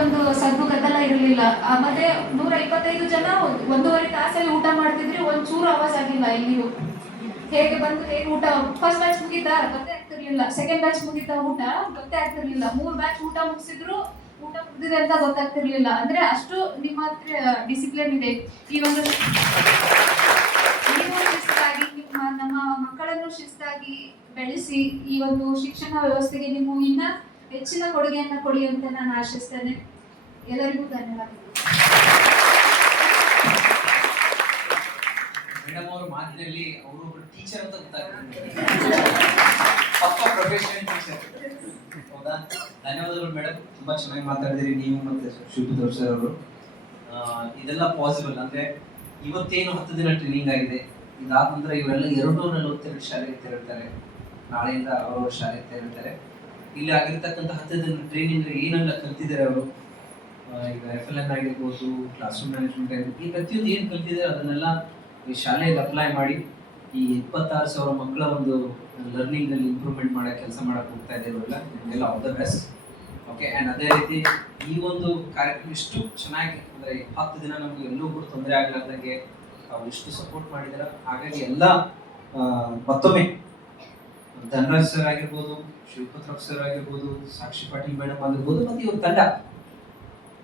ಒಂದು ಸದ್ದು ಗದ್ದಲ ಇರಲಿಲ್ಲ. ಮತ್ತೆ ನೂರ ಇಪ್ಪತ್ತೈದು ಜನ ಒಂದೂವರೆ ತಾಸಲ್ಲಿ ಊಟ ಮಾಡ್ತಿದ್ರಿ, ಒಂದ್ ಚೂರು ಆವಾಜ್ ಆಗಿಲ್ಲ ಎಲ್ಲಿಯೂ. ಹೇಗೆ ಬಂದು ಹೇಗೆ ಊಟ ಫಸ್ಟ್ ಬ್ಯಾಚ್ ಮುಗಿದ ಗೊತ್ತೇ ಆಗ್ತಿರ್ಲಿಲ್ಲ. ಸೆಕೆಂಡ್ ಬ್ಯಾಚ್ ಮುಗಿದ ಊಟ? ಗೊತ್ತೇ ಆಗ್ತಿರ್ಲಿಲ್ಲ. ಮೂರ್ ಬ್ಯಾಚ್ ಊಟ ಮುಗಿಸಿದ್ರು, ಊಟ ಮುಗಿದಿದೆ ಅಂತ ಗೊತ್ತಾಗ್ತಿರ್ಲಿಲ್ಲ. ಅಂದ್ರೆ ಅಷ್ಟು ನಿಮ್ಮ ಹತ್ರ ಡಿಸಿಪ್ಲಿನ್ ಇದೆ. ಈ ಒಂದು ನೀವು ಶಿಸ್ತಾಗಿ, ನಿಮ್ಮ ನಮ್ಮ ಮಕ್ಕಳನ್ನು ಶಿಸ್ತಾಗಿ ಬೆಳೆಸಿ ಈ ಒಂದು ಶಿಕ್ಷಣ ವ್ಯವಸ್ಥೆಗೆ ನೀವು ಇನ್ನ ಹೆಚ್ಚಿನ ಕೊಡುಗೆಯನ್ನ ಕೊಡಿ ಅಂತ ನಾನು ಆಶಿಸ್ತೇನೆ. ಎಲ್ಲರಿಗೂ ಧನ್ಯವಾದಗಳು. ಮೇಡಮ್ ಅವ್ರ ಮಾತಿನಲ್ಲಿ ಅವರು ಟೀಚರ್ ಅಂತ ಗೊತ್ತಾಗ್ತದೆ. ಹೌದಾ? ಧನ್ಯವಾದಗಳು ಮೇಡಮ್ ತುಂಬಾ ಚೆನ್ನಾಗಿ ಮಾತಾಡಿದಿರಿ ನೀವು ಮತ್ತೆ ಶಿವಪುತ್ರ ಸರ್ ಅವರು. ಇದೆಲ್ಲ ಪಾಸಿಬಲ್ ಅಂದ್ರೆ ಇವತ್ತೇನು ಹತ್ತು ದಿನ ಟ್ರೈನಿಂಗ್ ಆಗಿದೆ. ಇದಾದ ನಂತರ ಇವರೆಲ್ಲ ಎರಡು ನಲವತ್ತೆರಡು ಶಾಲೆಗೆ ತೆರಳ್ತಾರೆ. ನಾಳೆಯಿಂದ ಅವರವರ ಶಾಲೆಗೆ ತೆರಳ್ತಾರೆ. ಇಲ್ಲಿ, ಆಗಿರ್ತಕ್ಕಂಥ ಹತ್ತು ಜನ ಟ್ರೈನಿಂಗ್ ಏನೆಲ್ಲ ಕಲ್ತಿದ್ದಾರೆ ಅವರು? ಈಗ ಎಫ್ ಎಲ್ ಎನ್ ಆಗಿರ್ಬೋದು ಕ್ಲಾಸ್ ರೂಮ್ ಮ್ಯಾನೇಜ್ಮೆಂಟ್ ಆಗಿರ್ಬೋದು, ಈ ಪ್ರತಿಯೊಂದು ಏನು ಕಲ್ತಿದ್ದಾರೆ ಅದನ್ನೆಲ್ಲ ಈ ಶಾಲೆಗೆ ಅಪ್ಲೈ ಮಾಡಿ ಈ ಇಪ್ಪತ್ತಾರು ಸಾವಿರ ಮಕ್ಕಳ ಒಂದು ಲರ್ನಿಂಗ್ ಅಲ್ಲಿ ಇಂಪ್ರೂವ್ಮೆಂಟ್ ಮಾಡೋಕೆ ಕೆಲಸ ಮಾಡಕ್ ಹೋಗ್ತಾ ಇದೆ ಇವರೆಲ್ಲ ನಿಮಗೆಲ್ಲ of the best okay and ಅದೇ ರೀತಿ ಈ ಒಂದು ಕಾರ್ಯಕ್ರಮ ಇಷ್ಟು ಚೆನ್ನಾಗಿ, ಅಂದರೆ ಹತ್ತು ದಿನ ನಮಗೆ ಎಲ್ಲೂ ಕೂಡ ತೊಂದರೆ ಆಗಲಾರ್ದಂಗೆ ಅವ್ರು ಇಷ್ಟು ಸಪೋರ್ಟ್ ಮಾಡಿದಾರೆ, ಹಾಗಾಗಿ ಎಲ್ಲ ಮತ್ತೊಮ್ಮೆ ಧನರಾಜ್ ಸರ್ ಆಗಿರ್ಬೋದು ಶಿವಪುತ್ರ ಸರ್ ಆಗಿರ್ಬೋದು ಸಾಕ್ಷಿ ಪಾಟೀಲ್ ಮೇಡಮ್ ಆಗಿರ್ಬೋದು, ಮತ್ತೆ ಇವ್ರ ತಂಡ.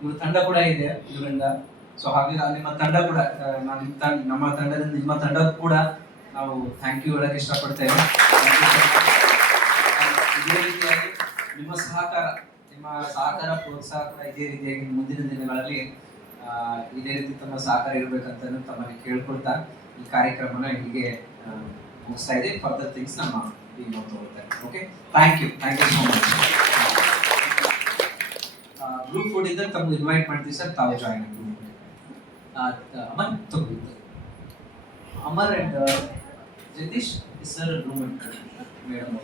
ಇವ್ರ ತಂಡ ಕೂಡ ಇದೆ ಇವರಿಂದ ಸೊ ಹಾಗೆ ನಿಮ್ಮ ತಂಡ ಕೂಡ, ನಾನು ನಿಮ್ಮ ತಂಡ, ನಮ್ಮ ತಂಡದಿಂದ ನಿಮ್ಮ ತಂಡ ಕೂಡ ನಾವು ಥ್ಯಾಂಕ್ ಯು ಹೇಳಕ್ಕೆ ಇಷ್ಟಪಡ್ತೇವೆ. ಇದೇ ರೀತಿಯಾಗಿ ನಿಮ್ಮ ಸಹಕಾರ ನಿಮ್ಮ ಸಹಕಾರ ಪ್ರೋತ್ಸಾಹ ಕೂಡ ಇದೇ ರೀತಿಯಾಗಿ ಮುಂದಿನ ದಿನಗಳಲ್ಲಿ ಇದೇ ರೀತಿ ತಮ್ಮ ಸಹಕಾರ ಇರಬೇಕಂತ ತಮ್ಮಲ್ಲಿ ಕೇಳ್ಕೊಳ್ತಾ ಈ ಕಾರ್ಯಕ್ರಮನ ಹೀಗೆ ಮುಗಿಸ್ತಾ ಇದೆ ಫರ್ದರ್ ಥಿಂಗ್ಸ್ ನಮ್ಮ ಟೀಮ್ ತಗೊಳ್ತಾರೆ okay thank you thank you so much group food ಇದ್ದರೆ ತಮ್ಗೆ ಇನ್ವೈಟ್ ಮಾಡ್ತೀವಿ ಸರ್ ತಾವು ಜಾಯ್ನ್ ಆಗಿ ಅಮರ್ ತಗೊಳ್ಳಿ Amar and Jagadish sir room madam